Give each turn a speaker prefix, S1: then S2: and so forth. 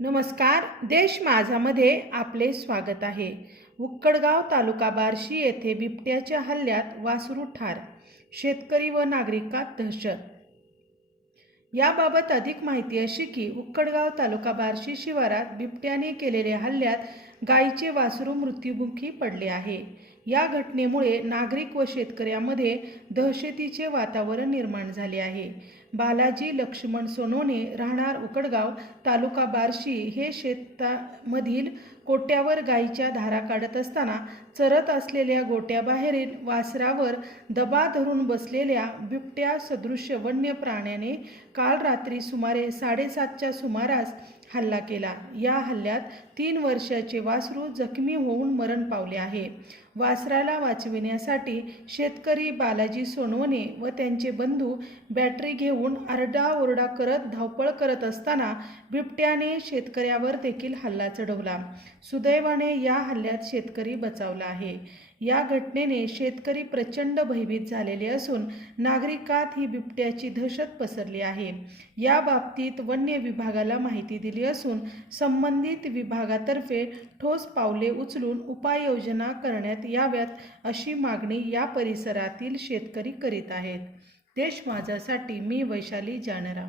S1: नमस्कार देश माझामध्ये आपले स्वागत आहे. उक्कडगाव तालुका बार्शी येथे बिबट्याच्या हल्ल्यात वासरू ठार शेतकरी व नागरिकात दहशत. याबाबत अधिक माहिती अशी की उक्कडगाव तालुका बार्शी शिवारात बिबट्याने केलेल्या हल्ल्यात गायीचे वासरू मृत्युमुखी पडले आहे. या घटनेमुळे नागरिक व शेतकऱ्यामध्ये दहशतीचे वातावरण निर्माण झाले आहे. बालाजी लक्ष्मण सोनोने राहणार उकडगाव तालुका बार्शी हे शेतामधील कोट्यावर गायीच्या धारा काढत असताना चरत असलेल्या गोट्याबाहेरील वासरावर दबा धरून बसलेल्या बिबट्या सदृश्य वन्य प्राण्याने काल रात्री सुमारे साडेसातच्या सुमारास हल्ला केला. या हल्ल्यात तीन वर्षाचे वासरू जखमी होऊन मरण पावले आहे. वासराला वाचविण्यासाठी शेतकरी बालाजी सोनवणे व त्यांचे बंधू बॅटरी घेऊन आरडाओरडा करत धावपळ करत असताना बिबट्याने शेतकऱ्यावर देखील हल्ला चढवला. सुदैवाने या हल्ल्यात शेतकरी बचावला आहे. या घटनेने शेतकरी प्रचंड भयभीत झालेले असून नागरिकात ही बिबट्याची दहशत पसरली आहे. या बाबतीत वन्य विभागाला माहिती दिली असून संबंधित विभागातर्फे ठोस पावले उचलून उपाययोजना करण्यात याव्यात अशी मागणी या परिसरातील शेतकरी करीत आहेत. देश माझासाठी मी वैशाली जाणरा